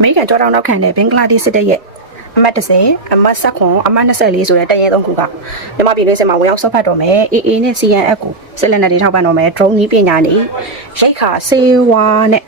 အမေရိကန်ကြောတောင်းနောက်ခံတဲ့ဘင်္ဂလားဒေ့ရှ်စစ်တပ်ရဲ့အမှတ်30အမှတ်19အမှတ်24ဆိုတဲ့တရင်သုံးခုကမြန်မာပြည်တွင်းစစ်မှာဝင်ရောက်ဆော့ဖတ်တော်မယ် AA နဲ့ CNF ကိုစစ်လက်နက်တွေထောက်ပံ့တော်မယ် drone နည်းပညာနဲ့ရိတ်ခါစေဝါနဲ့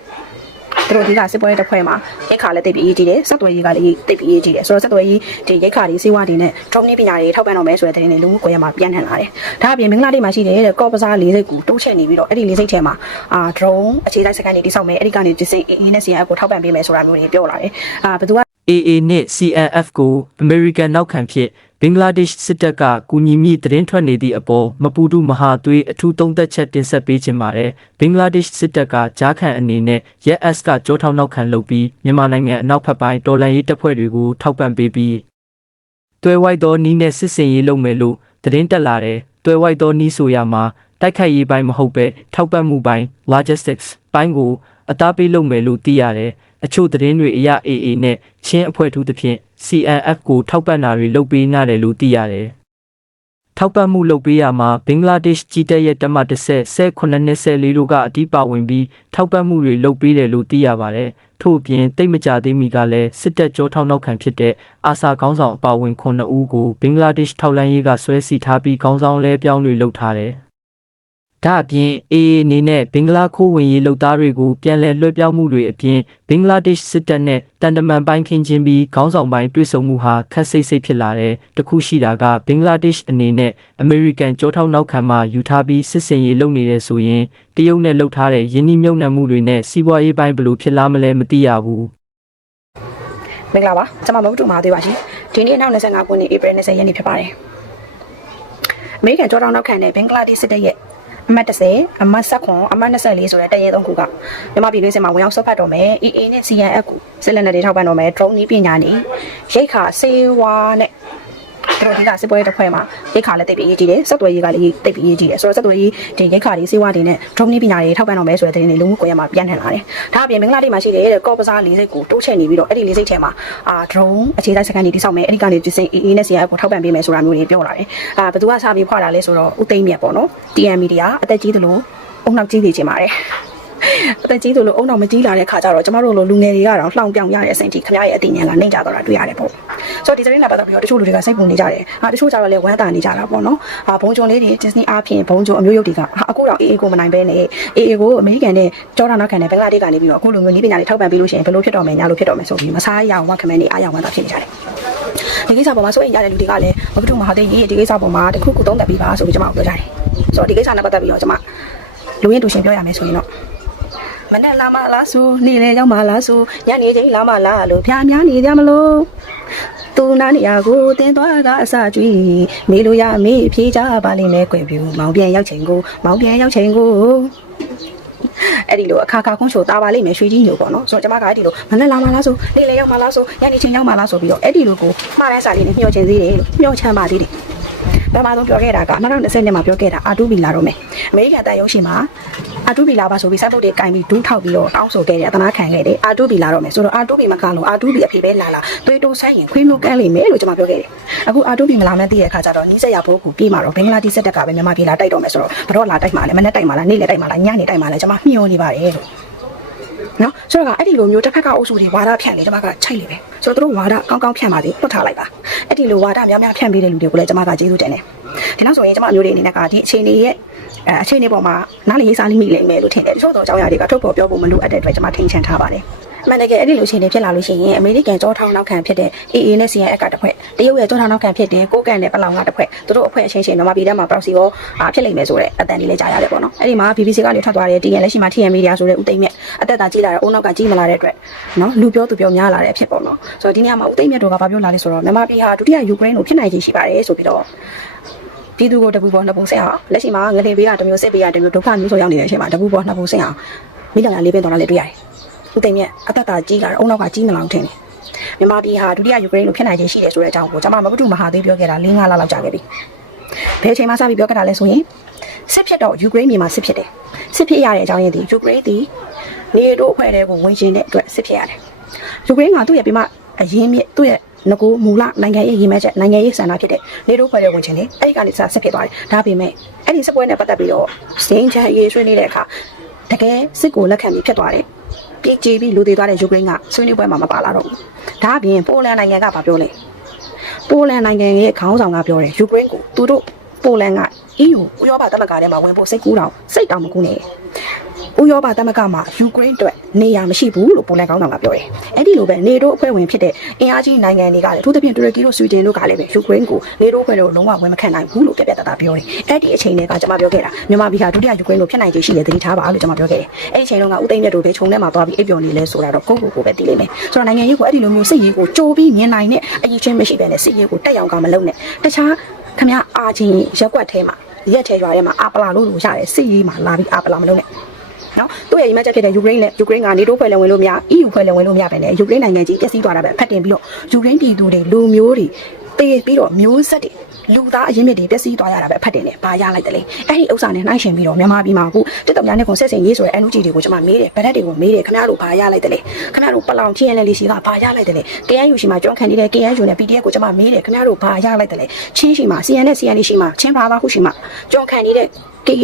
သူတို့ဒီကစစ်ပွဲတစ်ဖွဲ့မှာရိတ်ခါလည်းတိတ်ပြီးအရေးကြီးတယ်စက်သွယ်ရေးကလည်းတိတ်ပြီးအရေးကြီးတယ်ဆိုတော့စက်သွယ်ရေးဒီရိတ်ခါတွေစေဝါတွေနဲ့ drone နည်းပညာတွေထောက်ပံ့တော်မယ်ဆိုတဲ့တရင်တွေလူမှုကွန်ရက်မှာပြန့်နှံ့လာတယ်ဒါအပြင်ဘင်္ဂလားဒေ့ရှ်မှာရှိတဲ့ကော့ပစားလေးစိတ်ကိုတိုးချက်နေပြီးတော့အဲ့ဒီလေးစိတ်ထဲမှာအာ drone အခြေတိုက်စကန်တွေတိစောက်မယ်အဲ့ဒီကနေဒီစိတ် AA နဲ့ CNF ကိုထောက်ပံ့ပေးမယ်ဆိုတာမျိုးတွေပြောလာတယ်အာဘယ်သူက AA နှင့် CNF ကိုအမေရိကန်နောက်ခံဖြစ် ဘင်္ဂလားဒေ့ရှ်စစ်တပ်ကကူညီမိသတင်းထွက်နေသည့်အပေါ်မပူတူမဟာသွေးအထူးသုံးသက်ချက်တင်ဆက်ပေးခြင်းပါတယ်ဘင်္ဂလားဒေ့ရှ်စစ်တပ်ကကြားခံအနေနဲ့ရက် S ကကြောထောက်နောက်ခံလုပ်ပြီးမြန်မာနိုင်ငံအနောက်ဘက်ပိုင်းတော်လှန်ရေးတပ်ဖွဲ့တွေကိုထောက်ပံ့ပေးပြီးတွဲဝိုက်သောနီးနဲ့စစ်စင်ရေးလုပ်မယ်လို့သတင်းတက်လာတယ်တွဲဝိုက်သောနီးဆိုရမှာတိုက်ခိုက်ရေးပိုင်းမဟုတ်ပဲထောက်ပံ့မှုပိုင်း logistics ပိုင်းကိုအသားပေးလုပ်မယ်လို့သိရတယ်အချို့သတင်းတွေအရ AA နဲ့ချင်းအဖွဲ့ထူးသဖြင့် CNF ကိုထောက်ပံ့တာတွေလုပ်ပေးနာတယ်လို့သိရတယ်ထောက်ပံ့မှုလုပ်ပေးရမှာဘင်္ဂလားဒေ့ရှ်ကြီးတပ်ရဲ့တမတ်30 18နှစ်14တို့ကအတိပါဝင်ပြီးထောက်ပံ့မှုတွေလုပ်ပေးတယ်လို့သိရပါတယ်ထို့အပြင်တိတ်မကြသေးမီကလည်းစစ်တပ်ကြောထောက်နောက်ခံဖြစ်တဲ့အာဆာခေါင်းဆောင်အပါအဝင်9ဦးကိုဘင်္ဂလားဒေ့ရှ်ထောက်လန်းရေးကဆွဲစီထားပြီးခေါင်းဆောင်လဲပြောင်းတွေလုပ်ထားတယ် ဒါအပြင် AA အနေနဲ့ဘင်္ဂလားခိုးဝင်ရေးလုပ်သားတွေကိုပြန်လည်လွှဲပြောင်းမှုတွေအပြင်ဘင်္ဂလားဒေ့ရှ်စစ်တပ်နဲ့တန်တမန်ပိုင်းခင်းချင်းပြီးခေါင်းဆောင်ပိုင်းတွေ့ဆုံမှုဟာခက်စိတ်စိတ်ဖြစ်လာတယ်။တခုရှိတာကဘင်္ဂလားဒေ့ရှ်အနေနဲ့အမေရိကန်ကြောထောက်နောက်ခံမှယူထားပြီးစစ်စင်ရေးလုပ်နေတဲ့ဆိုရင်တရုတ်နဲ့လှုပ်ထားတဲ့ယင်းနှိမ့်နှံမှုတွေနဲ့စီးပွားရေးပိုင်းဘယ်လိုဖြစ်လာမလဲမသိရဘူး။မင်္ဂလာပါကျွန်မမဟုတ်တူမှာသေးပါရှင်ဒီနေ့2025ခုနှစ်ဧပြီ20ရက်နေ့ဖြစ်ပါတယ်အမေရိကန်ကြောတောင်းနောက်ခံတဲ့ဘင်္ဂလားဒေ့ရှ်စစ်တပ်ရဲ့ အမှတ်30အမှတ်19အမှတ်24ဆိုတဲ့တရင်သုံးခုကမြန်မာပြည်တွင်းစစ်မှာဝင်ရောက်ဆော့ဖတ်တော်မယ် AA နဲ့ CNF ကိုစစ်လက်နက်တွေထောက်ပံ့တော်မယ် drone နည်းပညာနဲ့ရိတ်ခါစေဝါနဲ့ သူတို့ဒီကစစ်ပွဲတစ်ဖွဲ့မှာရိတ်ခါလည်းတိတ်ပြီးအရေးကြီးတယ်စက်သွယ်ရေးကလည်းတိတ်ပြီးအရေးကြီးတယ်ဆိုတော့စက်သွယ်ရေးဒီရိတ်ခါတွေစေဝါတွေနဲ့ drone နည်းပညာတွေထောက်ပံ့တော်မယ်ဆိုတဲ့တရင်တွေလူမှုကွန်ရက်မှာပြန့်နှံ့လာတယ်ဒါအပြင်ဘင်္ဂလားဒေ့ရှ်မှာရှိတဲ့ကော့ပစားလေးစိတ်ကိုတိုးချက်နေပြီးတော့အဲ့ဒီလေးစိတ်ထဲမှာအာ drone အခြေတိုက်စကန်တွေတိစောက်မယ်အဲ့ဒီကနေဒီစိတ် AA နဲ့ CNF ကိုထောက်ပံ့ပေးမယ်ဆိုတာမျိုးတွေပြောလာတယ်အာဘယ်သူကစပြီးဖွာတာလဲဆိုတော့ဦးသိမ့်မြတ်ပေါ့နော် TM Media အသက်ကြီးသလိုအုံနောက်ကြီးနေချင်ပါတယ် အသက်ကြီးသလိုအုံနောက်မကြီးလာတဲ့ခါကျတော့ကျမတို့လိုလူငယ်တွေကတော့လှောင်ပြောင်ရတဲ့အစိမ့်ထိခမရရဲ့အသိဉာဏ်ကနှိမ့်ကြတော့တာတွေ့ရတယ်ပေါ့ဆိုတော့ဒီသတင်းလာပတ်သက်ပြီးတော့တချို့လူတွေကစိတ်ပူနေကြတယ်ဟာတချို့ကျတော့လည်းဝမ်းသာနေကြတာပေါ့နော်ဟာဘုံကျုံလေးတွေ Disney အားဖြင့်ဘုံကျုံအမျိုးရုပ်တွေကဟာအခုတော့ AA ကိုမနိုင်ပဲနဲ့ AA ကိုအမေရိကန်နဲ့ကြောတာနောက်ခံတဲ့ဘင်္ဂလားဒေ့ရှ်ကနေပြီးတော့အခုလိုမျိုးနည်းပညာတွေထောက်ပံ့ပေးလို့ရှိရင်ဘယ်လိုဖြစ်တော်မယ်ညာလိုဖြစ်တော်မယ်ဆိုပြီးမစားရအောင်ဝခမန်းနေအားရဝမ်းသာဖြစ်နေကြတယ်ဒီကိစ္စပေါ်မှာဆိုရင်ရတဲ့လူတွေကလည်းမဘတူမဟာသိကြီးဒီကိစ္စပေါ်မှာတခုခုသုံးသပ်ပြီးပါဆိုပြီးကျွန်မတို့ပြောကြတယ်ဆိုတော့ဒီကိစ္စနဲ့ပတ်သက်ပြီးတော့ကျွန်မလူရင်းတူရှင်ပြောရမယ်ဆိုရင်တော့ မနဲ့လာမလားဆိုနေလေရောက်မလားဆိုညနေချိန်လာမလားလို့ဖျားများနေကြမလို့သူနာနေရကိုတင်းသွားကအစကျွေးမေးလို့ရမေးဖြေးကြပါလိမ့်မယ်ကွယ်ပြူမောင်ပြန်ရောက်ချိန်ကိုမောင်ပြန်ရောက်ချိန်ကိုအဲ့ဒီလိုအခါခါခွန်းချိုတာပါလိမ့်မယ်ရွှေကြီးညိုပေါ့နော်ဆိုတော့ကျွန်မကအဲ့ဒီလိုမနဲ့လာမလားဆိုနေလေရောက်မလားဆိုညနေချိန်ရောက်မလားဆိုပြီးတော့အဲ့ဒီလိုကိုမှားတဲ့စာလေးနဲ့မျှော်ချင်သေးတယ်လို့မျှော်ချမ်းပါသေးတယ်ပထမဆုံးပြောခဲ့တာက2020နှစ်မှာပြောခဲ့တာအာတူဘီလာတော့မယ်အမေရိကန်တန်ရုံးရှိမှာ အာတူဘီလာပါဆိုပြီးစိုက်ဖို့တွေကင်ပြီးဒူးထောက်ပြီးတော့တောင်းဆိုခဲ့တယ်အသနာခံခဲ့တယ်အာတူဘီလာတော့မယ်ဆိုတော့အာတူဘီမကလို့အာတူဘီအဖေပဲလာလာသွေးတိုးဆိုင်ရင်ခွေးမျိုးကန်းလိမ့်မယ်လို့ကျွန်မပြောခဲ့တယ်အခုအာတူဘီမလာမှန်းသိတဲ့အခါကျတော့နီးစက်ရဘိုးကူပြေးမှာတော့ဘင်္ဂလားဒေ့ရှ်စက်ကပဲမြန်မာပြည်လာတိုက်တော့မယ်ဆိုတော့ဘတော့လာတိုက်မှာလဲမနေ့တိုက်မှာလားနေ့လေတိုက်မှာလားညနေတိုက်မှာလားကျွန်မမျှော်နေပါတယ်လို့နော်ဆိုတော့ကအဲ့ဒီလိုမျိုးတစ်ဖက်ကအုပ်စုတွေဝါဒဖြန့်နေကျွန်မကချိုက်လေပဲဆိုတော့သူတို့ဝါဒကောင်းကောင်းဖြန့်ပါသေးလွတ်ထားလိုက်ပါအဲ့ဒီလိုဝါဒများများဖြန့်ပေးတဲ့လူတွေကိုလည်းကျွန်မကကျေးဇူးတင်တယ်ဒီနောက်ဆိုရင်ကျွန်မအမျိုးတွေအနေနဲ့ကဒီအခြေအနေရဲ့ အဲအခြေအနေပေါ်မှာနားလည်ရေးစားလိမ့်မိလိမ့်မယ်လို့ထင်တယ်တချို့တော့အကြောင်းအရာတွေကထုတ်ဖော်ပြောဖို့မလိုအပ်တဲ့အတွက်ကျွန်မထိန်ချန်ထားပါတယ်အမှန်တကယ်အဲ့ဒီလိုအခြေအနေဖြစ်လာလို့ရှိရင်အမေရိကန်ကြောထောင်းနောက်ခံဖြစ်တဲ့ AA နဲ့ CNF ကတစ်ဖွဲ့တရုတ်ရဲ့ကြောထောင်းနောက်ခံဖြစ်တဲ့ကိုကန်နဲ့ပလောင်ကတစ်ဖွဲ့သူတို့အဖွဲ့အချင်းချင်းတော့မပြည်ထဲမှာ proxy ရောအာဖြစ်လိမ့်မယ်ဆိုတဲ့အတန်လေးလည်းကြားရတယ်ပေါ့နော်အဲ့ဒီမှာ BBC ကနေထွက်သွားတဲ့ TN လက်ရှိမှာ TN Media ဆိုတဲ့ဦးသိမ့်မြတ်အသက်တာကြီးလာတဲ့အုံနောက်ကကြီးမလာတဲ့အတွက်နော်လူပြောသူပြောများလာတဲ့အဖြစ်ပေါ့နော်ဆိုတော့ဒီနေရာမှာဦးသိမ့်မြတ်တို့ကဘာပြောလာလဲဆိုတော့မြန်မာပြည်ဟာဒုတိယယူကရိန်းကိုဖြစ်နိုင်ခြေရှိပါတယ်ဆိုပြီးတော့ ပြည်သူကိုတပူပေါ်နှစ်ပူဆင်အောင်လက်ရှိမှာငလင်ပေးရတစ်မျိုးစစ်ပေးရတစ်မျိုးဒုက္ခမျိုးဆိုရောက်နေတဲ့အချိန်မှာတပူပေါ်နှစ်ပူဆင်အောင်မိလောင်ရလေးပင်တော်လာလေးတွေ့ရတယ်ဦးသိမ့်မြတ်အသက်တာကြီးလာတဲ့အုံနောက်ကကြီးမလာအောင်ထင်တယ်မြန်မာပြည်ဟာဒုတိယယူကရိန်းကိုဖြစ်နိုင်ခြေရှိတယ်ဆိုတဲ့အကြောင်းကိုကျွန်မမဘုဒ္ဓမဟာသေးပြောခဲ့တာ၄-၅လလောက်ကြာခဲ့ပြီဘယ်အချိန်မှစပြီးပြောခဲ့တာလဲဆိုရင်စစ်ဖြစ်တော့ယူကရိန်းပြည်မှာစစ်ဖြစ်တယ်စစ်ဖြစ်ရတဲ့အကြောင်းရင်းဒီယူကရိန်းဒီနေတိုးအဖွဲ့တွေကိုဝင်ရှင်တဲ့အတွက်စစ်ဖြစ်ရတယ်ယူကရိန်းကသူ့ရဲ့ပြည်မှာအရင်မြစ်သူ့ရဲ့ ငကိုမူလနိုင်ငံရေးရည်မှန်းချက်နိုင်ငံရေးစံနာဖြစ်တဲ့နေတိုးဖွဲ့တွေဝင်ချင်တယ်အဲ့ဒီကနေစဆက်ဖြစ်သွားတယ်ဒါပေမဲ့အဲ့ဒီစစ်ပွဲနဲ့ပတ်သက်ပြီးတော့စင်းချန်ရေးဆွေးနေတဲ့အခါတကယ်စစ်ကိုလက်ခံပြီးဖြစ်သွားတယ်ပြေးကြေးပြီးလူသေးသွားတဲ့ယူကရိန်းကဆွေးနွေးပွဲမှာမပါလာတော့ဘူးဒါအပြင်ပိုလန်နိုင်ငံကဘာပြောလဲပိုလန်နိုင်ငံရဲ့ခေါင်းဆောင်ကပြောတယ်ယူကရိန်းကိုသူတို့ပိုလန်က EU ဥရောပသမဂ္ဂထဲမှာဝင်ဖို့စိတ်ကူးတောင်စိတ်တောင်မကူနဲ့ ဥရောပသမဂ္ဂမှာယူကရိန်းအတွက်နေရာမရှိဘူးလို့ပိုလန်ခေါင်းဆောင်ကပြောတယ်အဲ့ဒီလိုပဲနေတိုးအဖွဲ့ဝင်ဖြစ်တဲ့အင်အားကြီးနိုင်ငံတွေကလည်းအထူးသဖြင့်တူရကီတို့ဆွီဒင်တို့ကလည်းပဲယူကရိန်းကိုနေတိုးအဖွဲ့လို့လုံးဝဝင်မခံနိုင်ဘူးလို့ပြပြတတ်တာပြောတယ်အဲ့ဒီအချိန်တွေကကျွန်မပြောခဲ့တာမြန်မာပြည်ဟာဒုတိယယူကရိန်းလိုဖြစ်နိုင်ခြေရှိတယ်သတိထားပါလို့ကျွန်မပြောခဲ့တယ်အဲ့ဒီအချိန်တုန်းကဦးသိန်းမြတ်တို့ပဲခြုံထဲမှာသွားပြီးအိပ်ပျော်နေလဲဆိုတာတော့ကိုယ့်ကိုယ်ကိုပဲသိလိမ့်မယ်ဆိုတော့နိုင်ငံရေးကိုအဲ့ဒီလိုမျိုးစိတ်ရေးကိုကြိုးပြီးမြင်နိုင်တဲ့အရေးချင်းမရှိဘဲနဲ့စိတ်ရေးကိုတက်ရောက်ကမလုပ်နဲ့တခြားခမအာချင်းရက်ွက်ထဲမှာရက်ထဲရွာထဲမှာအာပလာလို့လို့ရတယ်စိတ်ရေးမှာလာပြီးအာပလာမလုပ်နဲ့ နော်သူ့ရဲ့ညီမချက်ဖြစ်တဲ့ယူကရိန်းနဲ့ယူကရိန်းကနေတိုးဖွဲ့လည်းဝင်လို့မရ EU ဖွဲ့လည်းဝင်လို့မရပဲနဲ့ယူကရိန်းနိုင်ငံကြီးပျက်စီးသွားတာပဲဖတ်တင်ပြီးတော့ယူကရိန်းပြည်သူတွေလူမျိုးတွေတေးပြီးတော့မျိုးဆက်တွေလူသားအရင်းမြစ်တွေပျက်စီးသွားရတာပဲဖတ်တင်တယ်ဘာရလိုက်တယ်လဲအဲ့ဒီဥစ္စာနဲ့နှိုင်းရှင်ပြီးတော့မြန်မာပြည်မှာအခုတက်တော်များနဲ့ကွန်ဆက်စင်ရေးဆိုတဲ့ NUG တွေကိုကျွန်မမေးတယ်ဗရက်တွေကိုမေးတယ်ခင်ဗျားတို့ဘာရလိုက်တယ်လဲခင်ဗျားတို့ပလောင် TNL ရှိကဘာရလိုက်တယ်လဲ KNU ရှိမှာကျွန်တော်ခံနေတဲ့ KNU နဲ့ PDF ကိုကျွန်မမေးတယ်ခင်ဗျားတို့ဘာရလိုက်တယ်လဲချင်းရှိမှာ CN နဲ့ CN ရှိမှာချင်းဘာသာခုရှိမှာကျွန်တော်ခံနေတဲ့ ကေ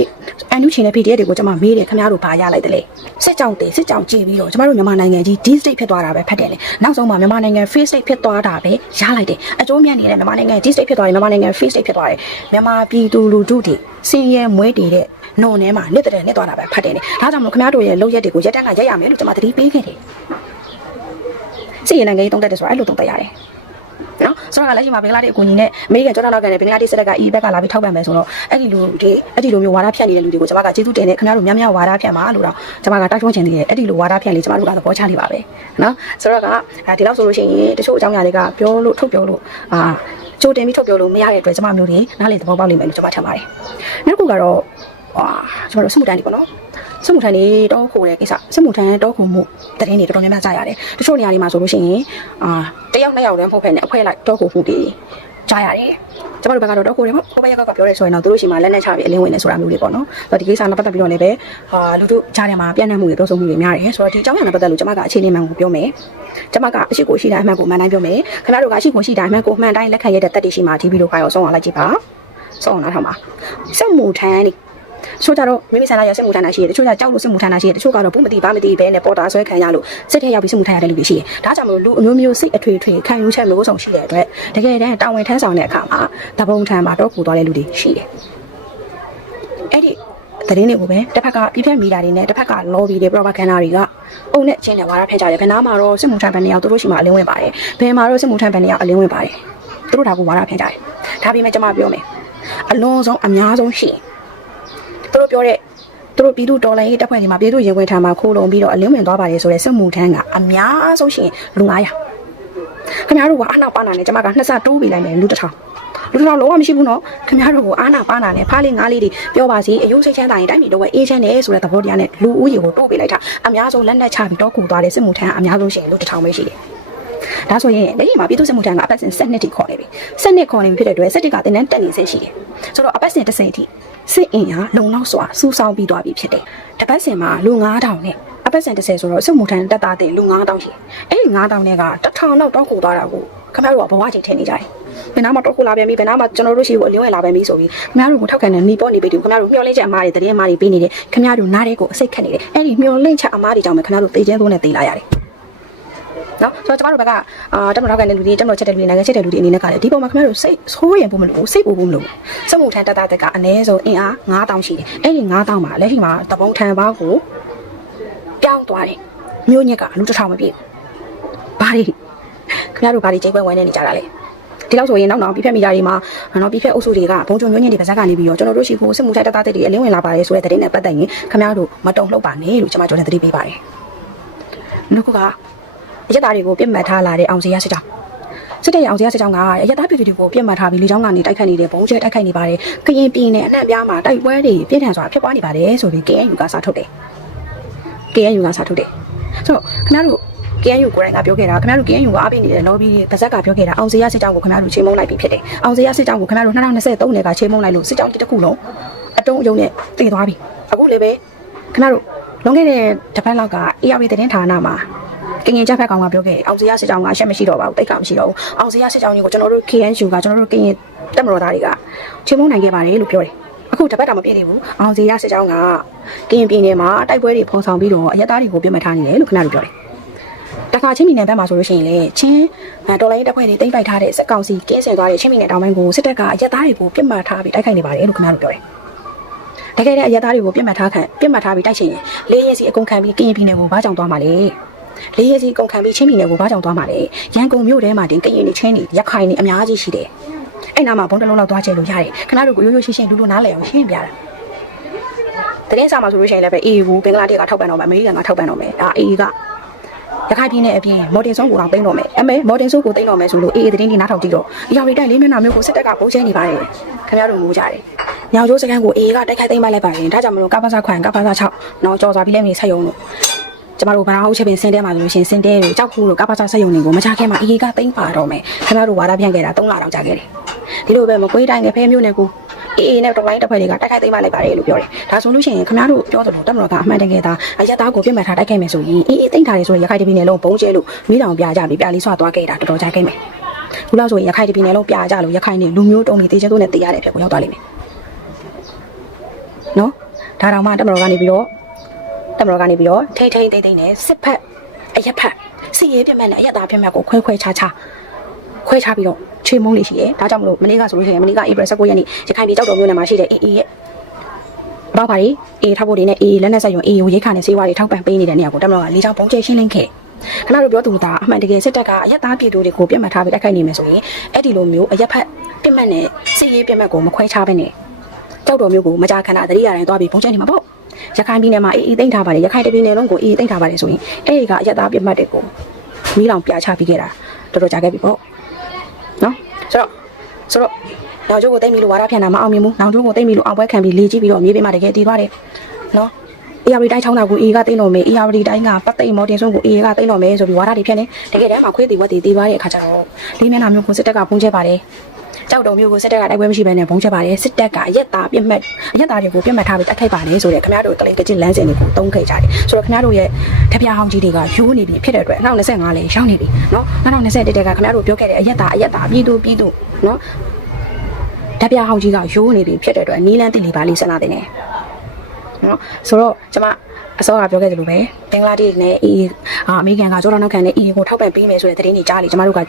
အန်နူချင်းတဲ့ PDF တွေကိုကျွန်မမေးတယ်ခင်ဗျားတို့ဘာရလိုက်တယ်လဲစစ်ကြောင်တင်စစ်ကြောင်ကြည့်ပြီးတော့ကျွန်တော်တို့မြန်မာနိုင်ငံကြီး D state ဖြစ်သွားတာပဲဖတ်တယ်လေနောက်ဆုံးမှာမြန်မာနိုင်ငံ free state ဖြစ်သွားတာပဲရလိုက်တယ်အကျိုးမြတ်နေတဲ့မြန်မာနိုင်ငံ D state ဖြစ်သွားရင်မြန်မာနိုင်ငံ free state ဖြစ်သွားတယ်မြန်မာပြည်သူလူထုတွေစင်ရဲမွေးတည်တဲ့နှုံထဲမှာနှစ်တဲ့နှစ်သွားတာပဲဖတ်တယ်လေဒါကြောင့်မလို့ခင်ဗျားတို့ရဲ့လုပ်ရက်တွေကိုရက်တန်းကရက်ရမယ်လို့ကျွန်မသတိပေးခဲ့တယ်စီရင်နိုင်ငံကြီးတုံးတက်တယ်ဆိုတာအဲ့လိုတုံးတက်ရတယ် နော်ဆိုတော့လက်ရှိမှာဘင်္ဂလားဒေ့ရှ်အကူအညီနဲ့အမေရိကန်ကျောင်းတော်ကနေဘင်္ဂလားဒေ့ရှ်စက်က EU ဘက်ကလာပြီးထောက်ပံ့မယ်ဆိုတော့အဲ့ဒီလူတွေအဲ့ဒီလိုမျိုးဝါဒဖြန့်နေတဲ့လူတွေကိုကျွန်မကကျေးဇူးတင်နေခင်ဗျားတို့များများဝါဒဖြန့်ပါလို့တော့ကျွန်မကတိုက်တွန်းချင်သေးတယ်အဲ့ဒီလိုဝါဒဖြန့်လေးကျွန်မတို့ကသဘောချနေပါပဲနော်ဆိုတော့ကဒီလောက်ဆိုလို့ရှိရင်တချို့အကြောင်းအရာတွေကပြောလို့ထုတ်ပြောလို့အာကြိုတင်ပြီးထုတ်ပြောလို့မရတဲ့အတွက်ကျွန်မမျိုးတွေနားလေသဘောပေါက်လိမ့်မယ်လို့ကျွန်မထင်ပါတယ်နောက်တစ်ခုကတော့ အာကျွန်တော်တို့စမှုတန်းဒီပေါ့နော်စမှုထန်းနေတောခိုတဲ့ကိစ္စစမှုထန်းတောခိုမှုတရင်တွေတော်တော်များများကြားရတယ်တချို့နေရာတွေမှာဆိုလို့ရှိရင်အာတယောက်နှစ်ယောက်တည်းမဟုတ်ဖ ೇನೆ အဖွဲလိုက်တောခိုမှုတွေကြားရတယ်ကျမတို့ဘက်ကတော့တောခိုတယ်ပေါ့ကိုယ့်ဘက်ကပြောရဲဆိုရင်တော့သူတို့ရှိမှလက်နဲ့ချပြီးအလင်းဝင်နေဆိုတာမျိုးတွေပေါ့နော်ဆိုတော့ဒီကိစ္စနဲ့ပတ်သက်ပြီးတော့လည်းပဲဟာလူတို့ကြားထဲမှာပြန့်နှံ့မှုတွေပြောဆိုမှုတွေများတယ်ဆိုတော့ဒီအကြောင်းအရာနဲ့ပတ်သက်လို့ကျမကအခြေအနေမှန်ကိုပြောမယ်ကျမကအရှိကိုရှိတဲ့အမှန်ကိုမှန်တိုင်းပြောမယ်ခင်ဗျားတို့ကအရှိကိုရှိတဲ့အမှန်ကိုမှန်တိုင်းလက်ခံရတဲ့တက်တည်ရှိမှဒီဗီဒီယိုဖိုင်ကိုဆုံးအောင်လိုက်ကြည့်ပါဆုံးအောင်နားထောင်ပါစက်မှုထမ်းနေ ချို့ကြတော့မိမိဆန္ဒရစစ်မှုထမ်းတာရှိတယ်တချို့ကြကြောက်လို့စစ်မှုထမ်းတာရှိတယ်တချို့ကတော့ဘူးမသိဘာမသိပဲနဲ့ပေါ်တာဆွဲခံရလို့စစ်ထဲရောက်ပြီးစစ်မှုထမ်းရတဲ့လူတွေရှိတယ်ဒါကြောင့်မလို့လူအမျိုးမျိုးစိတ်အထွေထွေခံယူချက်မျိုးစုံရှိတဲ့အတွက်တကယ်တမ်းတာဝန်ထမ်းဆောင်တဲ့အခါမှာတပုံထမ်းမှာတော့ပူသွားတဲ့လူတွေရှိတယ်အဲ့ဒီသတင်းတွေကိုပဲတစ်ဖက်ကပြည့်ဖြတ်မီတာတွေနဲ့တစ်ဖက်က lobby တွေ propaganda တွေကအုံနဲ့ချင်းနဲ့ဝါဒဖက်ကြတယ်ဘယ်နာမှာတော့စစ်မှုထမ်းဘယ်နေရာသူတို့ရှိမှအလင်းဝင်ပါတယ်ဘယ်မှာတော့စစ်မှုထမ်းဘယ်နေရာအလင်းဝင်ပါတယ်သူတို့ဒါကိုဝါဒဖက်ကြတယ်ဒါပေမဲ့ကျွန်မပြောမယ်အလုံးစုံအများဆုံးရှိရင် သူတို့ပြောတဲ့သူတို့ပြည်သူတော်လိုင်းရေးတပ်ဖွဲ့တွေမှာပြည်သူရင်ဝင်ထမ်းမှာခိုးလုံပြီးတော့အလင်းဝင်သွားပါတယ်ဆိုတဲ့စစ်မှုထမ်းကအများဆုံးရှိရင်လူ900ခင်ဗျားတို့ကအာနာပါနာနဲ့ကျွန်မကနှစ်ဆတိုးပေးလိုက်မယ်လူတစ်ထောင်လူတစ်ထောင်လုံးဝမရှိဘူးနော်ခင်ဗျားတို့ကအာနာပါနာနဲ့ဖားလေးငါးလေးတွေပြောပါစီအယုံစိတ်ချမ်းသာရင်တိုင်းပြည်တော့အေးချမ်းတယ်ဆိုတဲ့သဘောတရားနဲ့လူဦးရေကိုတိုးပေးလိုက်တာအများဆုံးလက်နက်ချပြီးတော့ကူသွားတဲ့စစ်မှုထမ်းအများဆုံးရှိရင်လူတစ်ထောင်ပဲရှိတယ်ဒါဆိုရင်လက်ရှိမှာပြည်သူ့စစ်မှုထမ်းကအပတ်စဉ်7နှစ်ထိခေါ်နေပြီ7နှစ်ခေါ်နေပြီဖြစ်တဲ့အတွက်7တစ်ကတင်တန်းတက်နေစေရှိတယ်ဆိုတော့အပတ်စဉ်10ထိ စစ်အင်အားလုံလောက်စွာစူးစောင်းပြီးသွားပြီဖြစ်တယ်တပတ်စဉ်မှာလူ9000နဲ့အပတ်စဉ်30ဆိုတော့စစ်မှုထမ်းတက်တာတဲ့လူ9000ရှိအဲ့ဒီ9000နဲ့က1000လောက်တောက်ခိုသွားတာကိုခင်ဗျားတို့ကဘဝချင်းထည့်နေကြတယ်ဘယ်နာမှာတော့ခိုလာပြန်ပြီဘယ်နာမှာကျွန်တော်တို့ရှိကိုအလင်းဝဲလာပြန်ပြီဆိုပြီးခင်ဗျားတို့ကိုထောက်ခံတဲ့နေပေါ်နေပြီတူခင်ဗျားတို့မျောလင့်ချက်အမားတွေတရင်အမားတွေပေးနေတယ်ခင်ဗျားတို့နားတဲ့ကိုအစိတ်ခတ်နေတယ်အဲ့ဒီမျောလင့်ချက်အမားတွေကြောင့်ပဲခင်ဗျားတို့သေချဲသုံးနဲ့သေလာရတယ် နော်ဆိုတော့ကျမတို့ဘက်ကအာတက်မတော်ကန်တဲ့လူတွေတက်မတော်ချက်တဲ့လူတွေနိုင်ငံချက်တဲ့လူတွေအနေနဲ့ကလည်းဒီပုံမှာခင်ဗျားတို့စိတ်ဆိုးရင်ဖို့မလို့စိတ်ပူဖို့မလို့စက်မှုထမ်းတက်တာတက်ကအနည်းဆုံးအင်အား9000ရှိတယ်အဲ့ဒီ9000မှာလက်ရှိမှာတပုံထမ်းပေါင်းကိုပြောင်းသွားတယ်မြို့ညက်ကလူတစ်ထောင်မပြည့်ဘာတွေခင်ဗျားတို့ဘာတွေချိန်ပွဲဝိုင်းနေနေကြတာလဲဒီလောက်ဆိုရင်နောက်နောက်ပြည့်ဖြတ်မိတာတွေမှာနော်ပြည့်ဖြတ်အုပ်စုတွေကဘုံကြုံညွှန်းညင်းတွေပါဇက်ကနေပြီးတော့ကျွန်တော်တို့ရှိကိုစစ်မှုထမ်းတက်တာတက်တွေအလင်းဝင်လာပါတယ်ဆိုတဲ့တဲ့နဲ့ပတ်သက်ရင်ခင်ဗျားတို့မတုံ့လှုပ်ပါနဲ့လို့ကျွန်မပြောတဲ့သတိပေးပါတယ်နောက်တစ်ခုက အရက်သားတွေကိုပြစ်မှတ်ထားလာတဲ့အောင်စရာစစ်ကြောင်းစစ်တဲ့အောင်စရာစစ်ကြောင်းကအရက်သားပြည်သူတွေကိုပြစ်မှတ်ထားပြီးလူကြောင်းကနေတိုက်ခတ်နေတဲ့ဘုံကျဲတိုက်ခိုက်နေပါတယ်ကရင်ပြည်နယ်အနှံ့ပြားမှာတိုက်ပွဲတွေပြင်းထန်စွာဖြစ်ပွားနေပါတယ်ဆိုပြီး KNU ကစာထုတ်တယ် KNU ကစာထုတ်တယ်ဆိုတော့ခင်ဗျားတို့ KNU ကိုယ်တိုင်ကပြောခဲ့တာခင်ဗျားတို့ KNU ကအားပေးနေတဲ့ lobby တွေပါဇက်ကပြောခဲ့တာအောင်စရာစစ်ကြောင်းကိုခင်ဗျားတို့ချိန်မုံလိုက်ပြီးဖြစ်တယ်အောင်စရာစစ်ကြောင်းကိုခင်ဗျားတို့2023နယ်ကချိန်မုံလိုက်လို့စစ်ကြောင်းတစ်ခုလုံးအတုံးအယုံနဲ့တည်သွားပြီအခုလည်းပဲခင်ဗျားတို့လွန်ခဲ့တဲ့တစ်ပတ်လောက်က ARP သတင်းဌာနမှာ ကငင်ချက်ဖက်ကောင်ကပြောခဲ့အောင်စရာစစ်ကြောင်းကအရှက်မရှိတော့ပါဘူးတိတ်ကမရှိတော့ဘူးအောင်စရာစစ်ကြောင်းကြီးကိုကျွန်တော်တို့ KNU ကကျွန်တော်တို့ကရင်တက်မတော်သားတွေကချိန်မုံနိုင်ခဲ့ပါတယ်လို့ပြောတယ်အခုအခုတပတ်တောင်မပြည့်သေးဘူးအောင်စီရစစ်ကြောင်းကကရင်ပြည်နယ်မှာတိုက်ပွဲတွေဖော်ဆောင်ပြီးတော့အရက်သားတွေကိုပြစ်မှတ်ထားနေတယ်လို့ခဏတို့ပြောတယ်တခါချင်းပြည်နယ်ဘက်မှာဆိုလို့ရှိရင်လေချင်းတော်လိုင်းတပ်ဖွဲ့တွေတိမ့်ပိုက်ထားတဲ့စက်ကောင်စီကင်းစင်သွားတဲ့ချင်းပြည်နယ်တောင်ပိုင်းကိုစစ်တပ်ကအရက်သားတွေကိုပြစ်မှတ်ထားပြီးတိုက်ခိုက်နေပါတယ်လို့ခဏတို့ပြောတယ်တကယ်တဲ့အရက်သားတွေကိုပြစ်မှတ်ထားခံပြစ်မှတ်ထားပြီးတိုက်ချင်ရင်လေးရဲစီအကုန်ခံပြီးကရင်ပြည်နယ်ကိုဘာကြောင်သွားမှာလဲ လေးရဲစီအကုန်ခံပြီးချင်းပြည်နယ်ကိုဘာကြောင်သွားမှာလဲရန်ကုန်မြို့ထဲမှာတင်ကရင်နေချင်းနေရခိုင်နေအများကြီးရှိတယ်အဲ့နာမှာဘုံတစ်လုံးလောက်သွားချင်လို့ရတယ်ခဏတို့ကိုရိုးရိုးရှင်းရှင်းလူလူနားလည်အောင်ရှင်းပြတာသတင်းစာမှာဆိုလို့ရှိရင်လည်းပဲ EU ဘင်္ဂလားဒေ့ရှ်ကထောက်ပံ့တော့မယ်အမေရိကန်ကထောက်ပံ့တော့မယ်ဒါ AA ကရခိုင်ပြည်နယ်အပြင်မော်တင်ဆုံးကိုတော့သိမ်းတော့မယ်အမေမော်တင်ဆုံးကိုသိမ်းတော့မယ်ဆိုလို့ AA သတင်းတွေနားထောင်ကြည့်တော့အရာတွေတိုက်လေးမျက်နှာမျိုးကိုစစ်တပ်ကပိုးချဲနေပါတယ်ခင်ဗျားတို့ငိုကြတယ်ညောင်ကျိုးစကန်ကို AA ကတိုက်ခိုက်သိမ်းပလိုက်ပါတယ်ဒါကြောင့်မလို့ကပ္ပစာခွန်ကပ္ပစာ6နော်ကြော်စွာပြီးလဲမြေဆက်ယုံလို့ ကျမတို့ဗနာဟုတ်ချက်ပင်စင်တဲမှာဆိုလို့ရှိရင်စင်တဲတွေကြောက်ခုလို့ကပ္ပစာဆက်ယုံတွေကိုမချခဲမှာ AA ကသိမ်းပါတော့မယ်ခင်ဗျားတို့ဝါဒပြန့်ခဲ့တာ3လတောင်ကြာခဲ့တယ်ဒီလိုပဲမကွေးတိုင်းငယ်ဖဲမျိုးနဲ့ကိုအေးအေးနဲ့တော်လိုင်းတစ်ဖွဲ့တွေကတိုက်ခိုက်သိမ်းမလိုက်ပါတယ်လို့ပြောတယ်။ဒါဆိုလို့ရှိရင်ခင်ဗျားတို့ပြောသလိုတက်မတော်ကအမှန်တကယ်သားအရက်သားကိုပြစ်မှတ်ထားတိုက်ခိုက်မယ်ဆိုရင်အေးအေးသိမ်းထားတယ်ဆိုရင်ရခိုင်ပြည်နယ်လုံးဘုံကျဲလို့မိတောင်ပြကြပြီးပြလီဆွသွားခဲ့တာတော်တော်ကြာခဲ့မယ်။ခုလောက်ဆိုရင်ရခိုင်ပြည်နယ်လုံးပြကြလို့ရခိုင်နေလူမျိုးတုံးနေတေချဲတို့နဲ့တေးရတဲ့ဖြစ်ကိုရောက်သွားလိမ့်မယ်။နော်ဒါတောင်မှတက်မတော်ကနေပြီးတော့ တက်မတော်ကနေပြီးတော့ထိတ်ထိတ်တိတ်တိတ်နဲ့စစ်ဖက်အရက်ဖက်စစ်ရေးပြတ်မှတ်နဲ့အရက်သားပြတ်မှတ်ကိုခွဲခွဲခြားခြားခွဲခြားပြီးတော့ချေမုန်းလေးရှိတယ်။ဒါကြောင့်မလို့မနေ့ကဆိုလို့ရှိရင်မနေ့က April 19ရက်နေ့ရခိုင်ပြည်ကြောက်တော်မြို့နယ်မှာရှိတဲ့ AA ရဲ့ဘာပါရီ AA ထောက်ဖို့တွေနဲ့ AA လက်နက်ဆက်ယုံ AA ကိုရိတ်ခါနဲ့စေးဝါးတွေထောက်ပံ့ပေးနေတဲ့နေရာကိုတက်မလို့ကလေးချောင်းပုံကျဲရှင်းလင်းခဲ့။ခဏတို့ပြောသူသားအမှန်တကယ်စစ်တပ်ကအရက်သားပြည်သူတွေကိုပြတ်မှတ်ထားပြီးတိုက်ခိုက်နေမယ်ဆိုရင်အဲ့ဒီလိုမျိုးအရက်ဖက်ပြတ်မှတ်နဲ့စစ်ရေးပြတ်မှတ်ကိုမခွဲခြားဘဲနဲ့ကြောက်တော်မျိုးကိုမကြာခဏသတိရတိုင်းသွားပြီးပုံကျဲနေမှာပေါ့။ ရခိုင်ပြည်နယ်မှာ AA သိမ်းထားပါတယ်ရခိုင်ပြည်နယ်လုံးကို AA သိမ်းထားပါတယ်ဆိုရင်အဲ့ဒီကအရက်သားပြတ်မှတ်တွေကိုမီးလောင်ပြချပြီးခဲ့တာတော်တော်ကြာခဲ့ပြီပေါ့။နော်ဆိုတော့ဆိုတော့နောင်ကျိုးကိုတိတ်ပြီလို့ဝါဒဖြန့်တာမအောင်မြင်ဘူးနောင်ကျိုးကိုတိတ်ပြီလို့အောင်ပွဲခံပြီးလေကြည့်ပြီးတော့မြေပြင်မှာတကယ်တည်သွားတယ်နော်အေယာရီတိုင်းချောင်းတာကိုအေကတိတ်တော်မယ်အေယာရီတိုင်းကပတ်သိမ်မော်တင်ဆုံးကိုအေကတိတ်တော်မယ်ဆိုပြီးဝါဒတွေဖြန့်နေတကယ်တမ်းမှာခွေးတီဝက်တီတည်သွားတဲ့အခါကျတော့လေးမျက်နှာမျိုးကိုစစ်တပ်ကဖုံးချက်ပါတယ် ကြောက်တော်မျိုးကိုစစ်တပ်ကတိုက်ပွဲမရှိဘဲနဲ့ဖုံးချက်ပါတယ်စစ်တပ်ကအရက်သားပြစ်မှတ်အရက်သားတွေကိုပြစ်မှတ်ထားပြီးတိုက်ခိုက်ပါတယ်ဆိုတဲ့ခင်ဗျားတို့ကလေးကချင်းလမ်းစဉ်တွေကိုတုံးခဲ့ကြတယ်ဆိုတော့ခင်ဗျားတို့ရဲ့တပြားဟောင်းကြီးတွေကရိုးနေပြီဖြစ်တဲ့အတွက်2025လေးရောက်နေပြီနော်2021တက်ကခင်ဗျားတို့ပြောခဲ့တဲ့အရက်သားအရက်သားပြည်သူပြည်သူနော်ဓာတ်ပြဟောင်းကြီးကရိုးနေပြီဖြစ်တဲ့အတွက်နီးလန်းတိလီပါလေးဆက်လာတဲ့နေနော်ဆိုတော့ကျွန်မအစောကပြောခဲ့သလိုပဲဘင်္ဂလားဒေ့ရှ်နဲ့ AA အာအမေရိကန်ကကြောတော်နောက်ခံနဲ့ AA ကိုထောက်ပံ့ပေးမယ်ဆိုတဲ့သတင်းတွေကြားလေကျွန်မတို့က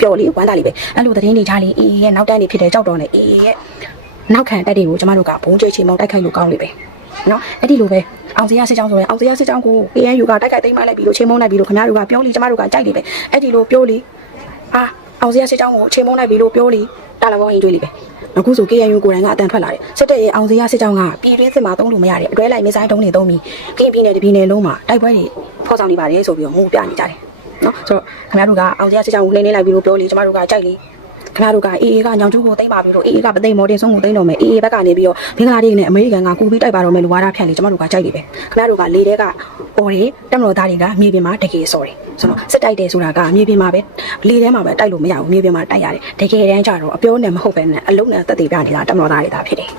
ပြောလေဝမ်းသာလေပဲအဲ့လိုသတင်းတွေကြားလေ AA ရဲ့နောက်တန်းတွေဖြစ်တဲ့ကြောက်တော်နဲ့ AA ရဲ့နောက်ခံတက်တွေကိုကျွန်မတို့ကဘုံကျိတ်ချေမောင်းတိုက်ခိုက်လို့ကောင်းလေပဲနော်အဲ့ဒီလိုပဲအောင်စရစစ်ကြောင်းဆိုရင်အောင်စရစစ်ကြောင်းကို ANU ကတိုက်ခိုက်သိမ်းမလိုက်ပြီးလို့ချေမုန်းလိုက်ပြီးလို့ခင်ဗျားတို့ကပြောလေကျွန်မတို့ကကြိုက်လေပဲအဲ့ဒီလိုပြောလေအာအောင်စရစစ်ကြောင်းကိုချေမုန်းလိုက်ပြီးလို့ပြောလေတာလဘောရင်တွေးလေပဲအခုဆို KNU ကိုယ်တိုင်ကအတန်ထွက်လာတယ်စစ်တပ်ရဲ့အောင်စရစစ်ကြောင်းကပြည်တွင်းစစ်မှာတုံးလို့မရတဲ့အတွဲလိုက်မစ်ဇိုင်းတုံးတွေတုံးပြီးကရင်ပြည်နယ်တပြည်နယ်လုံးမှာတိုက်ပွဲတွေဖော်ဆောင်နေပါတယ်ဆိုပြီးတော့ငိုပြနေကြတယ် နော်ဆိုတော့ခင်ဗျားတို့ကအောင်စရစစ်ကြောင်းကိုနှိမ့်နှိမ့်လိုက်ပြီးလို့ပြောလေကျမတို့ကကြိုက်လေခင်ဗျားတို့ကအေးအေးကညောင်ကျိုးကိုတိမ့်ပါပြီးတော့အေးအေးကပသိမ်မော်တင်ဆုံးကိုတိမ့်တော့မယ်အေးအေးဘက်ကနေပြီးတော့ဘင်္ဂလားဒေ့ရှ်နဲ့အမေရိကန်ကကူပြီးတိုက်ပါတော့မယ်လို့ဝါဒဖြန့်လေကျမတို့ကကြိုက်လေပဲခင်ဗျားတို့ကလေတဲကပေါ်တယ်တက်မတော်သားတွေကမြေပြင်မှာတကယ်စော်တယ်ဆိုတော့စစ်တိုက်တယ်ဆိုတာကမြေပြင်မှာပဲလေထဲမှာပဲတိုက်လို့မရဘူးမြေပြင်မှာတိုက်ရတယ်တကယ်တမ်းကျတော့အပြောနဲ့မဟုတ်ပဲနဲ့အလုံးနဲ့တက်တည်ပြနေတာတက်မတော်သားတွေဒါဖြစ်တယ်